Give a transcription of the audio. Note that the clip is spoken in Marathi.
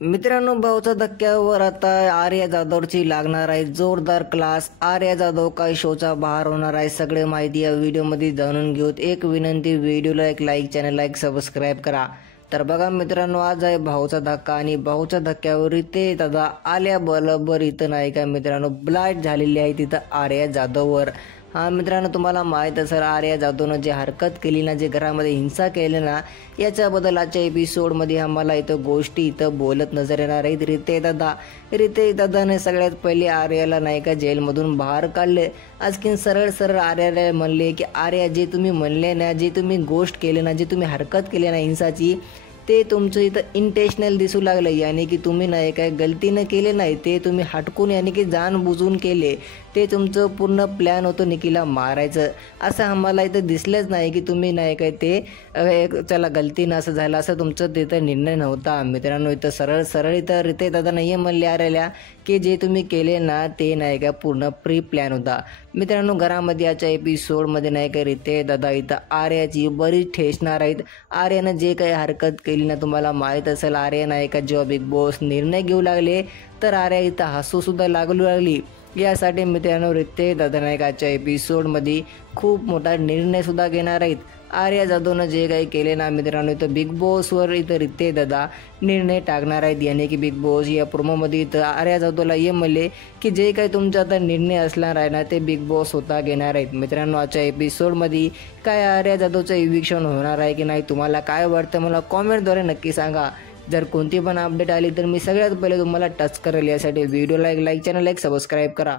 मित्रांनो, भाऊच्या धक्क्यावर आता आर्या जाधवची लागणार आहे जोरदार क्लास. आर्या जाधव काय शोचा बाहेर होणार आहे, सगळे माहिती या व्हिडिओमध्ये जाणून घेऊत. एक विनंती, व्हिडिओला एक लाईक, चॅनलला एक सबस्क्राईब करा. तर बघा मित्रांनो, आज आहे भाऊचा धक्का आणि भाऊच्या धक्क्यावर इथे दादा आल्या बरोबर इथं नाही का मित्रांनो ब्लाइट झालेली आहे तिथं आर्या जाधववर. हा मित्रांनो, तुम्हाला माहीत असेल आर्या जाधवनं जे हरकत केली ना, जे घरामध्ये हिंसा केली ना, याच्याबद्दल आजच्या एपिसोडमध्ये आम्हाला इथं गोष्टी इथं बोलत नजर येणार आहेत. रितेश दादाने सगळ्यात पहिले आर्याला नाही का जेलमधून बाहेर काढले. आणखीन सरळ सरळ आर्याला म्हणले की आर्या, जे तुम्ही म्हणले ना, जे तुम्ही गोष्ट केले ना, जे तुम्ही हरकत केली ना हिंसाची, ते तुमचं इथं इंटेन्शनल दिसू लागलं. यानी की तुम्ही नाही काय गलतीनं केले नाही, ते तुम्ही हटकून यानी की जाणबुजून केले. ते तुमचं पूर्ण प्लॅन होतं निकीला मारायचं. असं आम्हाला इथं दिसलंच नाही की तुम्ही नाही काय ते चला गलतीनं असं झालं, असं तुमचं तिथं निर्णय नव्हता. मित्रांनो, इथं सरळ सरळ इथं रितेश दादा नाही म्हणले आर्याला की जे तुम्ही केले ना ते नाही का पूर्ण प्री प्लॅन होता. मित्रांनो, घरामध्ये याच्या एपिसोडमध्ये नाही का रितेश दादा इथं आर्याची बरीच ठेसणार आहेत. आर्यानं जे काही हरकत केली ना, तुम्हाला माहीत असेल आर्या नाही का जेव्हा बिग बॉस निर्णय घेऊ लागले तर आर्या इथं हसूसुद्धा लागली. यासाठी मित्रांनो, रितेश दादा नायकाच्या एपिसोडमध्ये खूप मोठा निर्णयसुद्धा घेणार आहेत. आर्या जाधवनं जे काही केले ना मित्रांनो, इथं बिग बॉसवर इथं रितेश दादा निर्णय टाकणार आहेत. याने की बिग बॉस या प्रोमोमध्ये इथं आर्या जाधवला हे म्हणले की जे काही तुमचा आता निर्णय असणार आहे ना, ते बिग बॉस स्वतः घेणार आहेत. मित्रांनो, आजच्या एपिसोडमध्ये काय आर्या जाधवचं इव्हिक्शन होणार आहे की नाही, तुम्हाला काय वाटतं मला कॉमेंटद्वारे नक्की सांगा. जर कोणती पण अपडेट आली तर मी सगळ्यात पहिले तुम्हाला टच करेल. यासाठी व्हिडिओला एक लाईक, चॅनलला एक सबस्क्राईब करा.